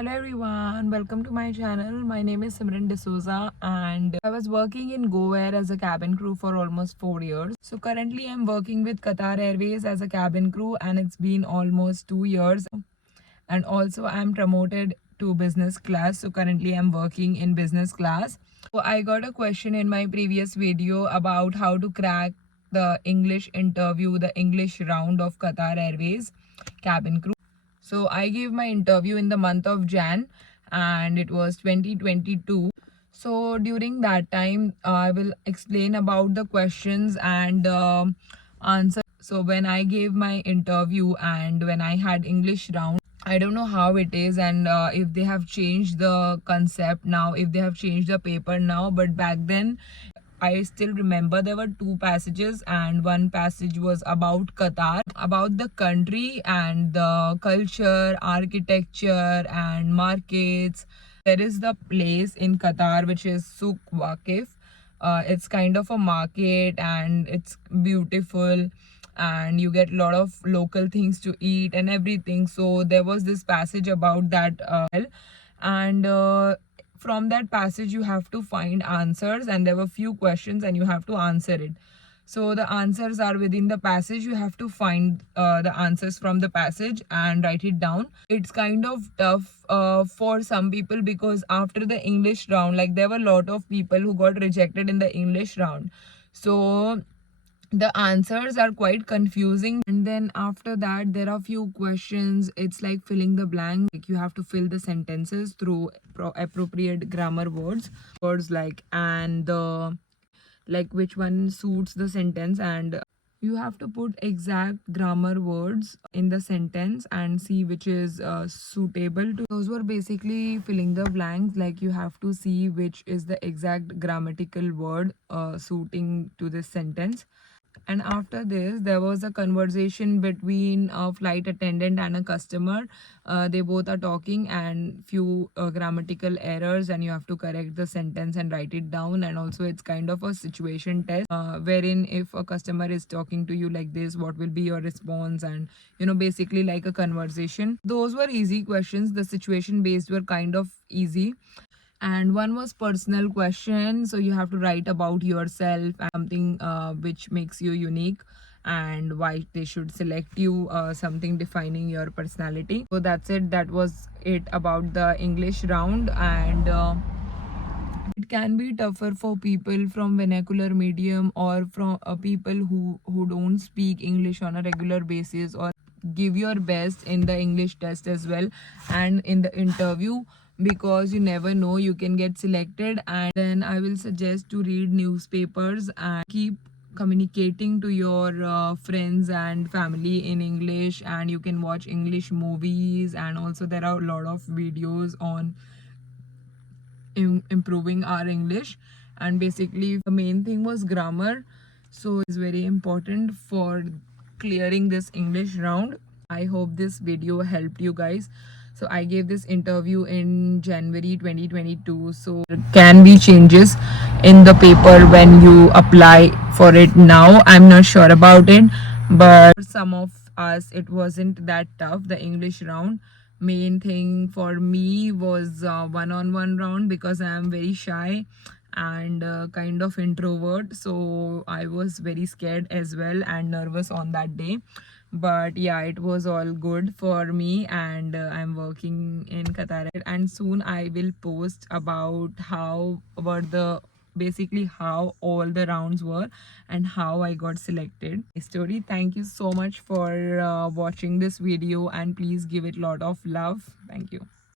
Hello everyone, welcome to my channel. My name is Simran D'Souza and I was working in GoAir as a cabin crew for almost 4 years. So currently I'm working with Qatar Airways as a cabin crew and it's been almost 2 years. And also I'm promoted to business class. So currently I'm working in business class. So I got a question in my previous video about how to crack the English interview, the English round of Qatar Airways cabin crew. So I gave my interview in the month of Jan and it was 2022. So during that time, I will explain about the questions and answer. So when I gave my interview and when I had English round, I don't know how it is and if they have changed the concept now, if they have changed the paper now, but back then I still remember there were two passages, and one passage was about Qatar, about the country and the culture, architecture, and markets. There is the place in Qatar which is Souk Waqif. It's kind of a market and it's beautiful and you get a lot of local things to eat and everything. So there was this passage about that and from that passage you have to find answers, and there were few questions and you have to answer it. So the answers are within the passage. You have to find the answers from the passage and write it down. It's kind of tough for some people because after the English round, like there were a lot of people who got rejected in the English round. So the answers are quite confusing, and then after that there are few questions. It's like filling the blank, like you have to fill the sentences through appropriate grammar words like and the, like which one suits the sentence, and you have to put exact grammar words in the sentence and see which is suitable to those were basically filling the blanks. Like you have to see which is the exact grammatical word suiting to this sentence. And after this, there was a conversation between a flight attendant and a customer. They both are talking and few grammatical errors, and you have to correct the sentence and write it down. And also, it's kind of a situation test wherein if a customer is talking to you like this, what will be your response? And basically like a conversation. Those were easy questions. The situation based were kind of easy, and one was personal question, so you have to write about yourself and something which makes you unique and why they should select you, something defining your personality. So that's it, that was it about the English round. And it can be tougher for people from vernacular medium or from people who don't speak English on a regular basis, or give your best in the English test as well and in the interview, because you never know, you can get selected. And then I will suggest to read newspapers and keep communicating to your friends and family in English, and you can watch English movies, and also there are a lot of videos on improving our English. And basically the main thing was grammar, so it's very important for clearing this English round. I hope this video helped you guys. So I gave this interview in January 2022, so there can be changes in the paper when you apply for it now. I'm not sure about it, but for some of us it wasn't that tough, the English round. Main thing for me was one-on-one round, because I am very shy and kind of introvert, so I was very scared as well and nervous on that day. But yeah, it was all good for me, and I'm working in Qatar, and soon I will post about how were the basically how all the rounds were and how I got selected. Story. Thank you so much for watching this video, and please give it a lot of love. Thank you.